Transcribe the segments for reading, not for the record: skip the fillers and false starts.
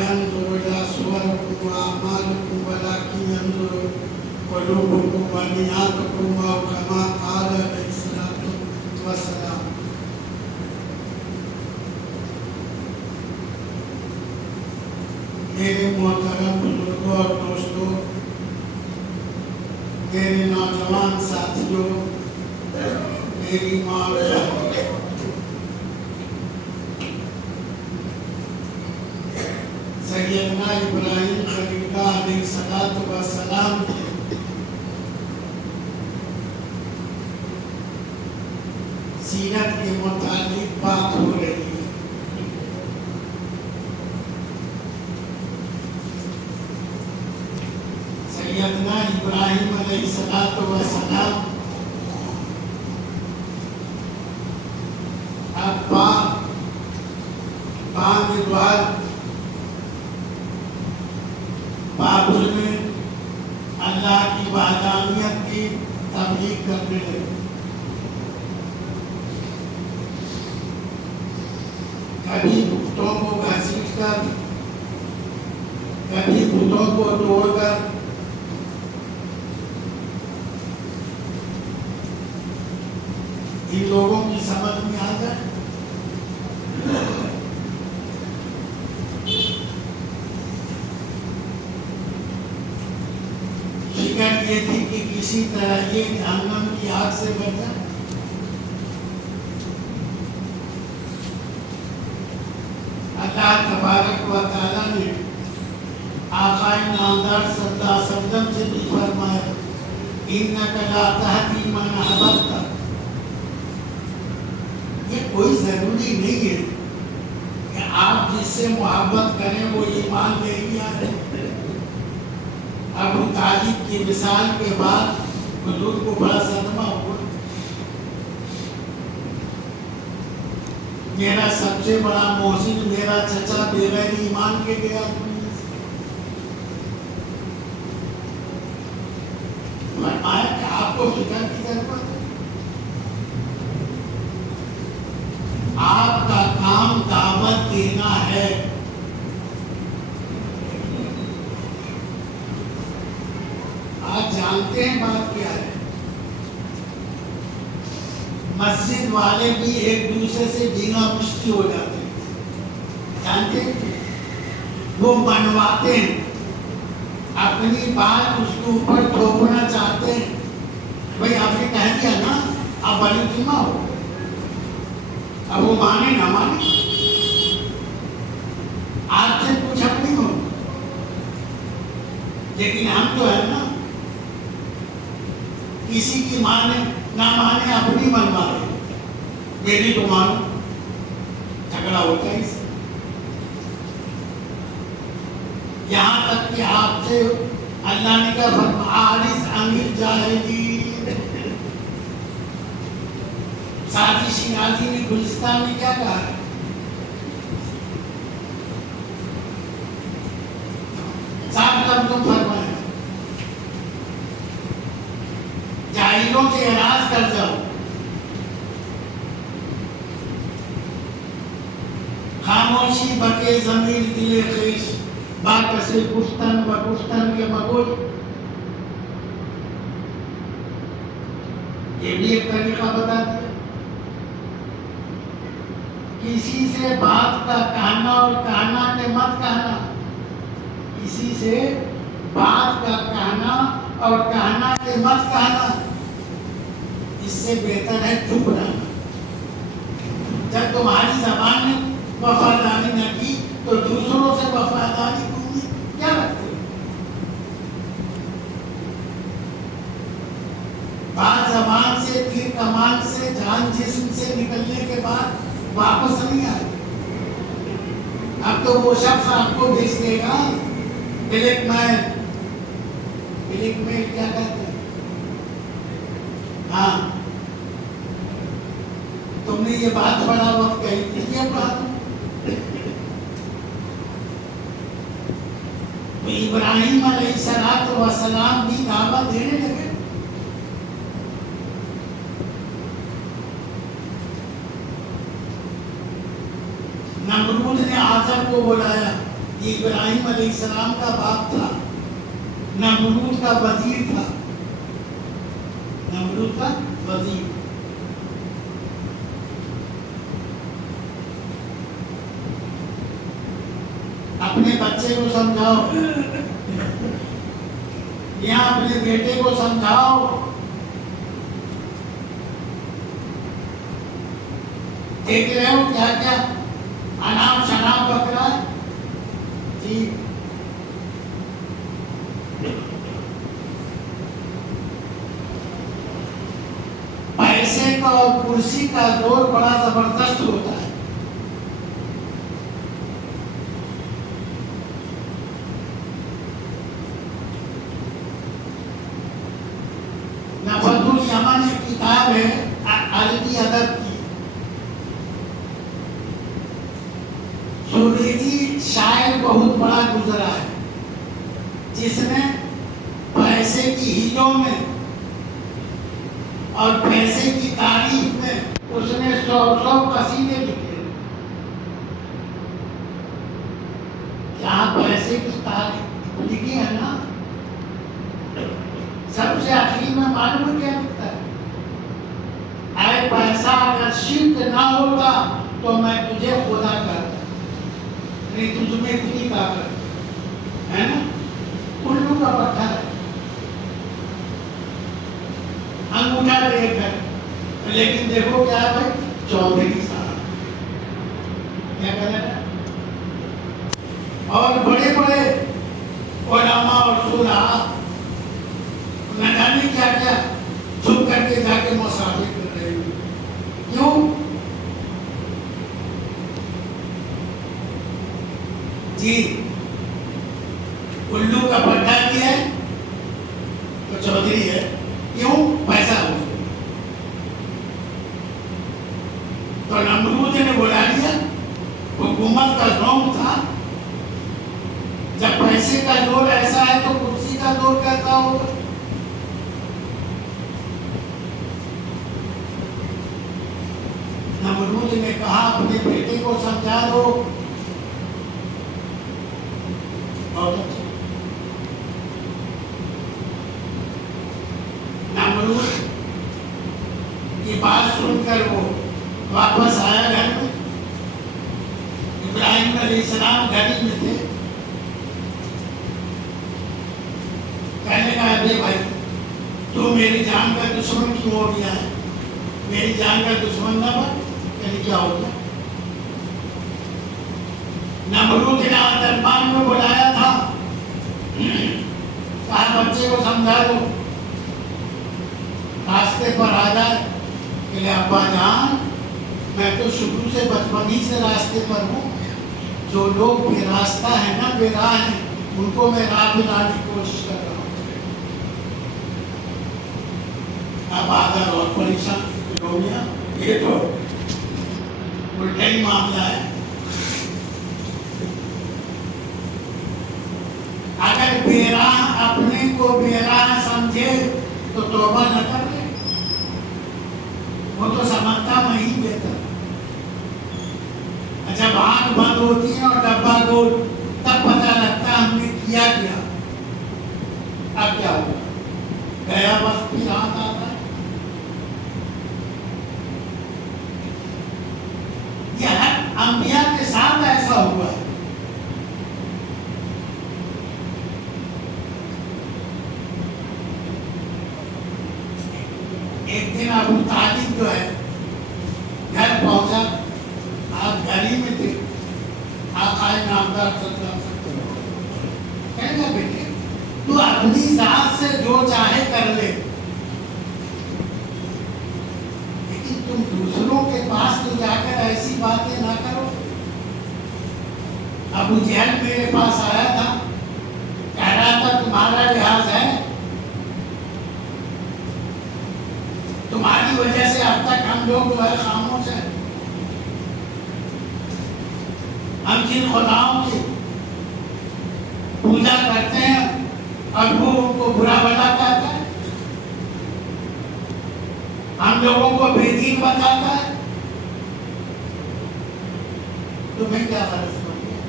ينظر إلى صوركم وأعمالكم ولكن ينظر قلوبكم ونياتكم أو كما قال عليه الصلاة والسلام. میرے محترم بزرگوں اور دوستوں، میرے نوجوان ساتھیوں، میری ماں اور بہنوں، سیدنا ابراہیم خلیل اللہ علیہ السلام سیرت کے متعلق بات ہو رہی ہے۔ سیدنا ابراہیم علیہ السلام اب بابل میں اللہ کی وحدانیت کی تبلیغ کرنے لگے۔ کبھی بتوں کو گھسیٹ کر، کبھی بتوں کو توڑ کر، ان لوگوں کی سمجھ میں آ جائے۔ فکر یہ تھی کہ کسی طرح یہ جہنم کی آگ سے بچ جائے۔ اللہ تبارک و تعالیٰ نے آقا نامدار صلی اللہ علیہ وسلم سے بھی فرمایا اِنَّكَ لَا تَهْدِي مَنْ أَحْبَبْتَ۔ یہ کوئی ضروری نہیں ہے کہ آپ جس سے محبت کریں وہ ایمان لے لیا ہے۔ ابو طالب کی مثال کے بعد حضور کو بڑا صدمہ ہوا۔ میرا سب سے بڑا محسن میرا چچا بغیر ایمان کے گیا۔ فرمایا کہ آپ کو فکر کی ضرورت ہے، آپ کا کام دعوت دینا ہے۔ آج جانتے ہیں بات کیا ہے؟ مسجد والے بھی ایک دوسرے سے بھینا مشتی ہو جاتے ہیں، جانتے ہیں؟ وہ منواتے ہیں، اپنی بات اس کے اوپر تھوپنا چاہتے ہیں۔ بھائی آپ نے کہہ دیا نا، آپ بڑی ذمہ ہو، اب وہ مانے نہ مانے آپ سے کچھ اپنی ہو، لیکن ہم جو ہے نا کسی کی مانے نہ مانے اپنی منوا دے، میری تو مانو، جھگڑا ہوتا ہے اس سے۔ یہاں تک کہ آپ سے اللہ نے کہا فَعَارِضْ عَنِ الْجَاهِلِينَ۔ سعدی شیرازی نے گلستان میں کیا کہا ہے؟ صاحب لفظوں فرمائے جاہلوں سے اعراض کر جاؤ، خاموشی بکے ضمیر دل خیش، باکسے گفتن و گفتن کے مگول۔ یہ بھی ایک طریقہ بتا دیا۔ کسی سے بات کا کہنا اور کہنا کے مت کہنا، کسی سے بات کا کہنا اور کہنا کے مت کہنا، اس سے بہتر ہے چپ رہنا۔ جب تمہاری زبان نے وفاداری نہ کی تو دوسروں سے وفاداری کو کیا رکھتے ہو؟ بات زبان سے، تیر کمان سے، جان جسم سے نکلنے کے بعد واپس نہیں آئے۔ اب تو وہ شخص آپ کو بھیج دے گا بلیک میل۔ بلیک میل کیا کہتے ہیں؟ ہاں، تم نے یہ بات بڑا وقت کہی تھی، یہ بات ابراہیم علیہ السلام بھی دعوت دینے لگے۔ نمرود نے آزر کو بلایا، یہ ابراہیم علیہ السلام کا باپ تھا، نمرود کا وزیر تھا، نمرود کا وزیر۔ اپنے بچے کو سمجھاؤ یا اپنے بیٹے کو سمجھاؤ، دیکھ رہے ہو کیا کیا انام شنام بکرا ہے جی۔ پیسے کا اور کرسی کا زور بڑا زبردست ہوتا ہے۔ نفت الیمن ایک کتاب ہے عربی ادب کی، سوریجی شاعر بہت بڑا گزرا ہے جس نے پیسے کی ہیلوں میں اور پیسے کی تعریف میں اس نے 100 قصیدے لکھے۔ جہاں پیسے کی تعریف لکھی ہے نا، سب سے آخری میں معلوم کیا لکھتا ہے؟ اے پیسہ اگر شرک نہ ہوتا تو میں تجھے خدا کرتا، نہیں تجھ میں اتنی طاقت ہے نا، الو کا پتھر ہے، انگوٹھا ٹیک ہے، لیکن دیکھو کیا ہے بھائی، چودھری صاحب کیا کہہ رہے ہیں، اور بڑے بڑے علماء اور صلحاء نہ جانے کیا کیا چھپ کر کے جا کے مصافحہ کر رہے ہیں۔ کیوں؟ جی الو کا پٹا کیا ہے تو چودھری ہے، کیوں؟ پیسہ ہو۔ تو نمرود نے بلا لیا، حکومت کا زوم تھا، جب پیسے کا زور ایسا ہے تو کرسی کا زور کیسا ہوگا؟ نمرود نے کہا اپنے بیٹے کو سمجھا دو، نمرود کی بات سن کر وہ واپس آیا گھر میں۔ ابراہیم علیہ السلام گھر ہی میں تھے، کہنے کا ارے بھائی تو میری جان کا دشمن کیوں ہو گیا ہے؟ میری جان کا دشمن نہ بن، کہنے کیا ہو گیا؟ نمرود نے دربار میں بلایا تھا، کہا بچے کو سمجھا دو، راستے پر آ جائے، کہ ابا جان میں تو شروع سے بچپن ہی سے راستے پر ہوں، جو لوگ بے راستہ ہیں نا، بے راہ ہیں، ان کو میں راہ پہ لانے کی کوشش کر رہا ہوں۔ اب آدھا اور پریشان ہو گیا، یہ تو الٹا ہی معاملہ ہے۔ اگر بے راہ اپنے کو بے راہ سمجھے تو توبہ نہ کر لے، وہ تو سمجھتا میں ہی بہتر۔ جب آنکھ بند ہوتی ہے اور ڈبہ گول، تب پتہ لگتا ہے ہم نے کیا کیا، اب کیا ہوگا؟ گیا وقت بھی رات آتا ہے۔ یہ ہر انبیاء کے ساتھ ایسا ہوا ہے۔ ایک دن ابو طالب جو ہے گھر پہنچا، آپ گھر ہی میں تھے، آقا نامدار صلی اللہ علیہ وسلم کہنے لگا بیٹے تو اپنی ذات سے جو چاہے کر لے، لیکن تم دوسروں کے پاس تو جا کر ایسی باتیں نہ کرو۔ ابو جہل میرے پاس آیا تھا، کہہ رہا تھا تمہارا لحاظ ہے، تمہاری وجہ سے اب تک ہم لوگ جو ہے خاموش ہیں، ہم جن خداؤں کی پوجا کرتے ہیں اور وہ ان کو برا بھلا کہتا ہے، ہم لوگوں کو بے دین بتاتا ہے، تمہیں کیا غرض پڑی ہے؟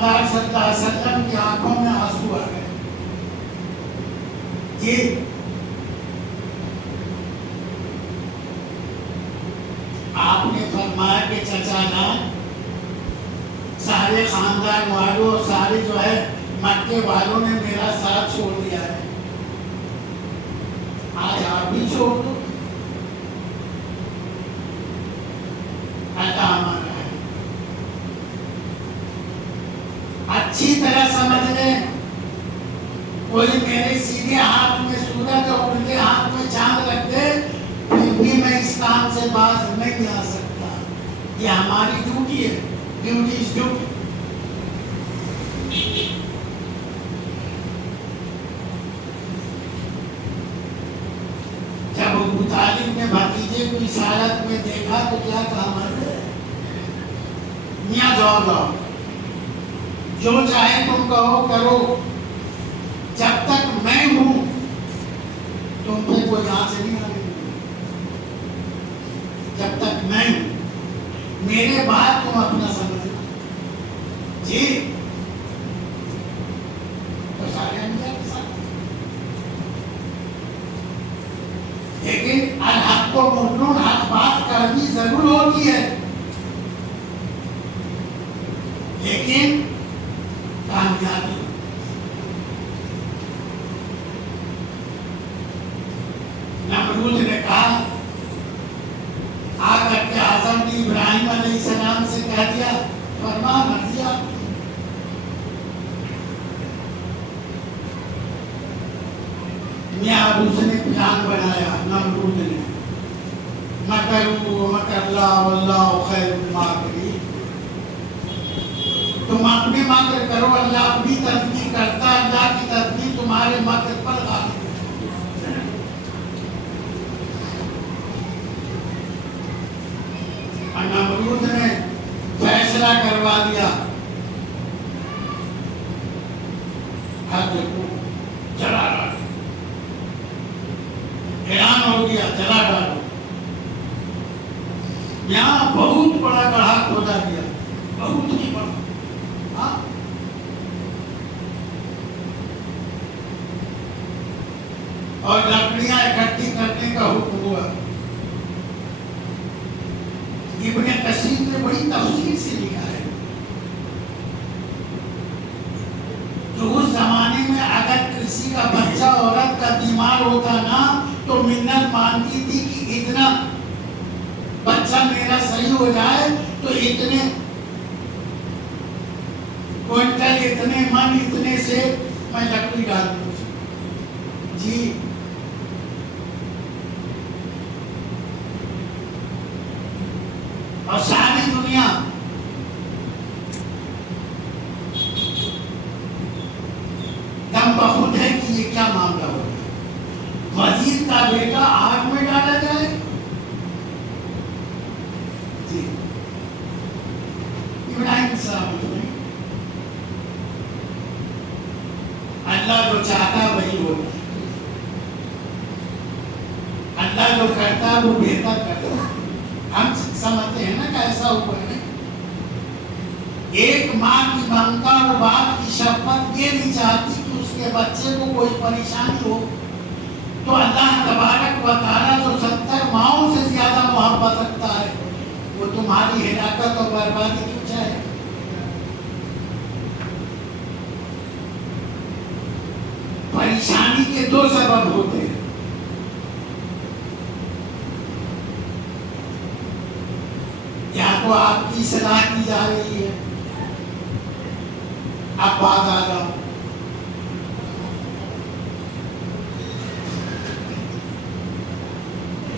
نامدار صلی اللہ علیہ وسلم کی آنکھوں میں آنسو آ گئے. جی آپ نے فرمایا کہ چچا جان سارے خاندان والوں اور سارے جو ہے مکے والوں نے میرا ساتھ چھوڑ دیا ہے, آج آپ بھی چھوڑ دو. اللہ ہمارا ہے. اچھی طرح سمجھ لیں, کوئی میرے سیدھے ہاتھ میں سورج اور الٹے ہاتھ میں چاند رکھ دے پھر بھی میں اس کام سے باز نہیں آ سکتا. یہ ہماری ڈیوٹی ہے. Duty is duty. جب ابو طالب نے بھتیجے کو اس حالت میں دیکھا تو کیا کہا, میاں جاؤ جاؤ, جو چاہے تم کہو کرو, جب تک میں ہوں تم پہ کوئی یہاں سے نہیں آنے گا. جب تک میں ہوں, میرے بعد تم اپنا سمجھنا. جی تو سارے انبیاء کے ساتھ. لیکن الحق کو مطلوب حق بات کرنی ضرور ہوتی ہے, لیکن کامیابی. نمرود نے کہا آ کر کے اعظم نے ابراہیم علیہ السلام سے کہہ دیا, فرما مرضی آپ کی. میاں اب اس نے پلان بنایا نمرود نے, مکروا مکر اللہ واللہ خیر الماکرین. تم اپنے مکر کرو, اللہ اپنی تدبیر کرتا, اللہ کی تدبیر تمہارے مکر پر غالب ہے. نمرود نے فیصلہ کروا دیا, حج کو جلا ڈالو. اعلان ہو گیا جلا ڈالو. یہاں بہت بڑا گڑھا کھودا گیا, بہت ہی بڑا. اور لکڑیاں اکٹھی کرنے کا حکم ہوا. ابن کثیر نے بڑی تفصیل سے لکھا ہے کہ اس زمانے میں اگر کسی کا بچہ عورت کا بیمار ہوتا نا تو منت مانتی تھی کہ اتنا بچہ میرا صحیح ہو جائے تو اتنے کوئنٹل, اتنے من, اتنے سے میں لکڑی ڈال دوں. جی اور ساری دنیا دم بخود ہے کہ یہ کیا معاملہ ہو گیا. وزیر کا بیٹا آگ میں ڈالا جائے. جی ابراہیم صاحب نے اللہ جو چاہتا وہی ہوتا, اللہ جو کرتا وہ بہتر کرتا. ہم سمجھتے ہیں نا کہ ایسا ہوا ہے. ایک ماں کی ممتا اور باپ کی شفقت یہ نہیں چاہتی کہ اس کے بچے کو کوئی پریشانی ہو, تو اللہ تبارک و تعالیٰ جو 70 ماؤں سے زیادہ محبت رکھتا ہے وہ تمہاری ہلاکت اور بربادی کیوں چاہے. پریشانی کے 2 سبب ہوتے ہیں. یا تو آپ کی اصلاح کی جا رہی ہے, آپ بات آ جاؤ,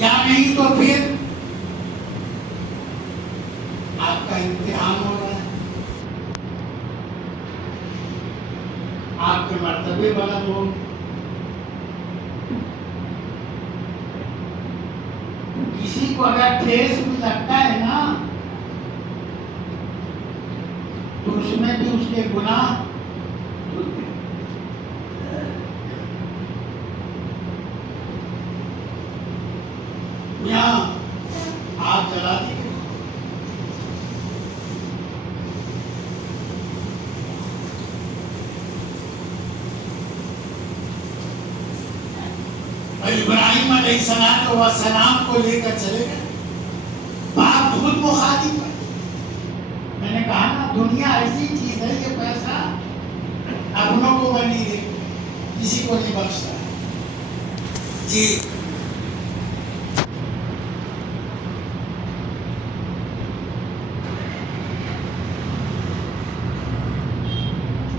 یا نہیں تو پھر آپ کا امتحان ہو رہا ہے, آپ کے مرتبے بلند ہو. کسی کو اگر ٹھیس بھی لگتا ہے نا تو اس میں بھی اس کے گناہ دھلتے ہیں. یہاں آگ جلا دی گئی. علیہ السلام کو لے کر چلے گئے. باپ خود مخاطب ہے. میں نے کہا نا دنیا ایسی چیز ہے کہ پیسہ اپنوں کو نہیں دے کسی کو نہیں بخشتا. جی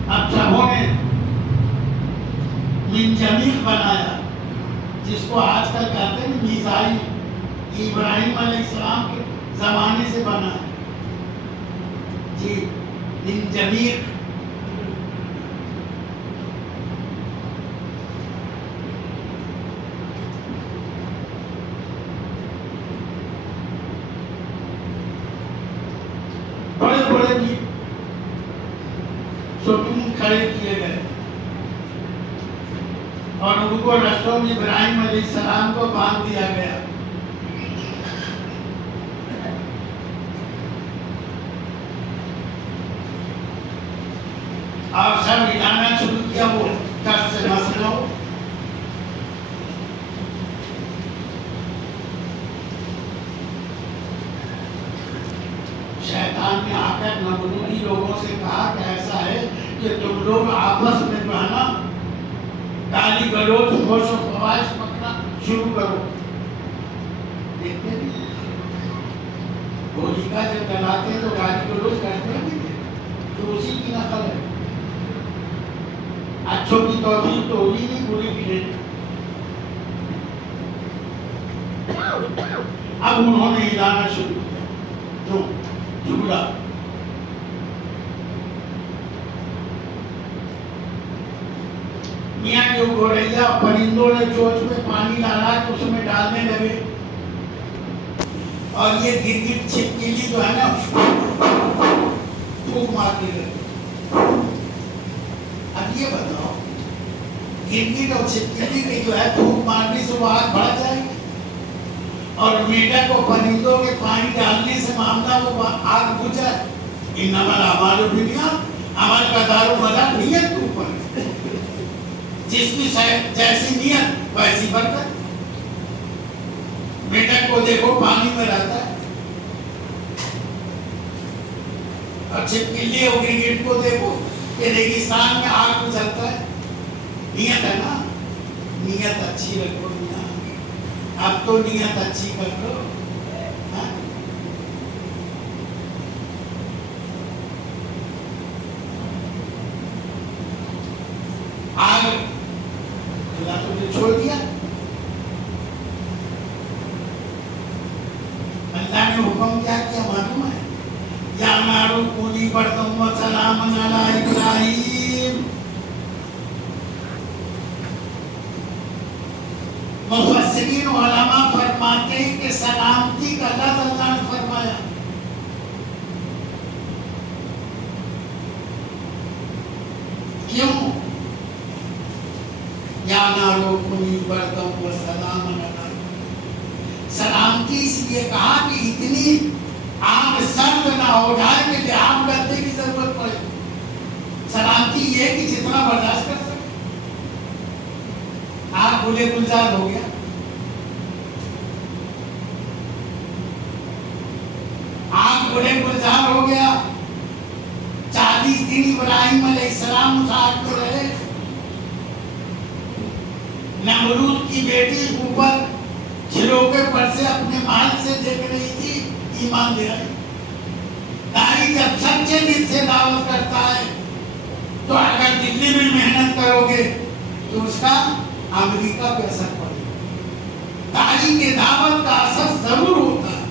اب سبوں نے منجمیر بنایا جس کو آج کل کہتے ہیں میزائل. ابراہیم علیہ السلام کے زمانے سے بنا ہے. جی منجمیر. بڑے بڑے بھی ستون کھڑے کیے گئے اور ان کو رسول ابراہیم علیہ السلام کو باندھ دیا گیا. اور سب ہلانا شروع کیا وہ کب سے مسئلہ ہو. شیطان نے آ کر نمرودی لوگوں سے کہا کہ ایسا ہے کہ تم لوگ آپس میں بہنا گالی گلوچ ہوش و خواہش پکڑنا شروع کرو. دیکھتے نہیں ہولیکا جب جلاتے تو گالی گلوچ کرتے بھی تھے تو اسی کی نقل ہے. اچھوں کی توفیق تو ہولی نہیں بری بھی نہیں. اب انہوں نے ہلانا شروع کیا. جو جھولا میاں جو گوریا پرندوں نے چوچ میں پانی ڈالا کہ اس میں ڈالنے لگے اور یہ گرگٹ چھپکلی جو ہے نا پھونک مارتی رہے. اب یہ بتاؤ گرگٹ اور چھپکلی کی جو ہے پھونک مارنے سے وہ آگ بڑھ جائے گی اور میڈک کو پرندوں کے پانی ڈالنے سے معاملہ وہ آگ بجھ جائے. انما الاعمال بالنیات عمل کا دار و مدار نیت کے اوپر ہے. جس کی جیسی نیت ویسی برکت. میڈک کو دیکھو پانی میں رہتا ہے اور چھپکلی اور گرگٹ کو دیکھو کہ ریگستان میں آگ میں جلتا ہے. نیت ہے نا. نیت اچھی رکھو میاں. اب تو نیت اچھی کر لو. آگ اللہ تو نے چھوڑ دیا. اللہ نے حکم کیا معلوم ہے. یا نارو کونی بردم و سلام علی ابراہیم. مفسرین علماء فرماتے ہیں کہ سلامتی کا لفظ اللہ نے فرمایا. کیوں؟ یا نارو کونی بردم و سلام علی. سلامتی اس لیے کہا کہ اتنی آگ سرد نہ ہو جائے کہ لحاظ کرنے کی ضرورت پڑے. سلامتی یہ کہ جتنا برداشت کر سکے. آگ گلے گلزار ہو گیا. آگ گلے گلزار ہو گیا. 40 دن ابراہیم علیہ السلام اس آگ میں رہے. نمرود کی بیٹی اوپر جھروکے پر سے اپنے مال سے دیکھ رہی تھی. ایمان لے آئی. دائی جب سچے دل سے دعوت کرتا ہے تو اگر دلی میں محنت کرو گے تو اس کا امریکہ پہ اثر پڑے گا. دائی کے دعوت کا اثر ضرور ہوتا ہے.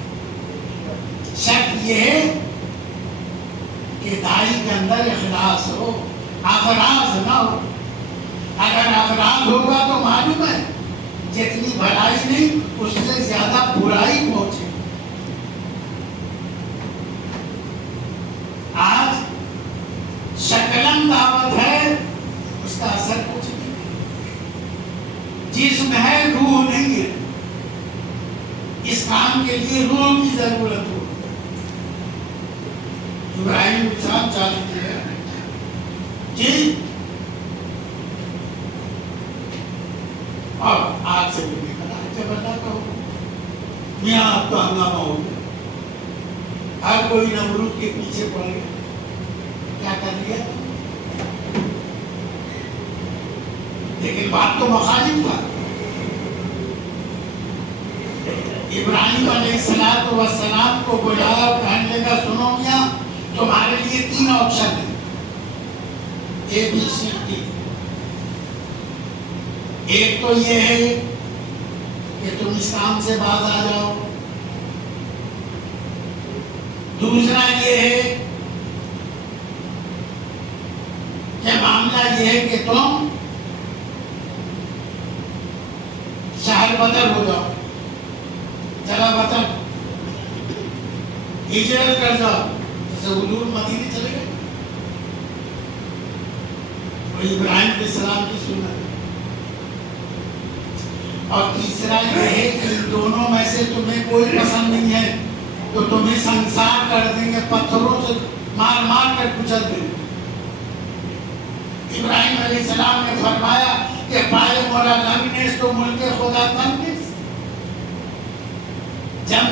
شرط یہ ہے کہ دائی کے اندر اخلاص ہو, اغراض نہ ہو. اگر اغراض ہوگا تو معلوم ہے جتنی بھلائی نہیں اس سے زیادہ برائی پہنچے. آج شکلن دعوت ہے اس کا اثر کچھ نہیں. جسم ہے روح نہیں ہے. اس کام کے لیے روح کی ضرورت ہو. ابراہیم انسان چاہتے ہیں جی اور آج سے بھی نکلا جب میاں اب تو ہنگامہ ہو گیا، ہر کوئی نمرود کے پیچھے پڑ گیا، کیا کر لیا؟ لیکن بات تو مخالف تھا۔ ابراہیم علیہ السلام کو بلایا اور کہنے لگا سنو میاں، تمہارے لیے 3 آپشن ہیں، ABCD۔ ایک تو یہ ہے کہ تم اسلام سے باز آ جاؤ، دوسرا یہ ہے کہ معاملہ یہ ہے کہ تم شہر بدر ہو جاؤ، جگہ بدر ہجرت کر جاؤ، جیسے حضور مدینے چلے گئے۔ اور ابراہیم علیہ السلام کی سنت، اور تیسرا یہ ہے کہ ان دونوں میں سے تمہیں کوئی پسند نہیں ہے تو تمہیں سنسار کر دیں گے، پتھروں سے مار مار کر کچل دیں گے۔ ابراہیم علیہ السلام نے فرمایا کہ پائے مولا لنگنیس تو ملک خدا تنگنیس، جب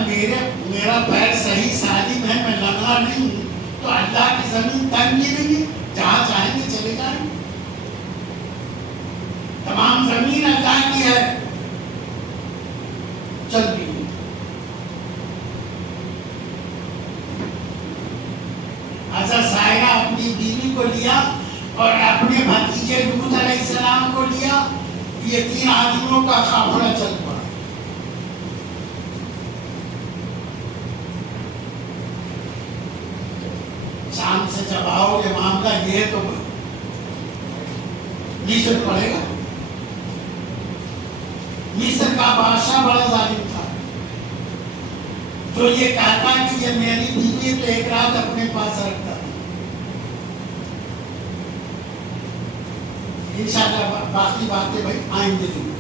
میرا پیر صحیح سالم ہے، میں لگا نہیں ہوں، تو اللہ کی زمین تنگ نہیں گی، جہاں چاہیں گے چلے جائیں گے۔ تمام زمین اللہ کی ہے، چل رہی ہے۔ حضرت سائرہ اپنی بیوی کو لیا اور اپنے بھتیجے لوط علیہ السلام کو لیا، یہ 3 آدمیوں کا قافلہ چل پڑا۔ شام سے جب آؤ گے معاملہ یہ ہے تو مصر پڑے گا۔ مصر کا بادشاہ بڑا ظالم تھا، جو یہ کہتا کہ یہ میری بیوی ہے تو ایک رات اپنے پاس رکھتا تھا۔ انشاءاللہ باقی باتیں بھائی آئندے دن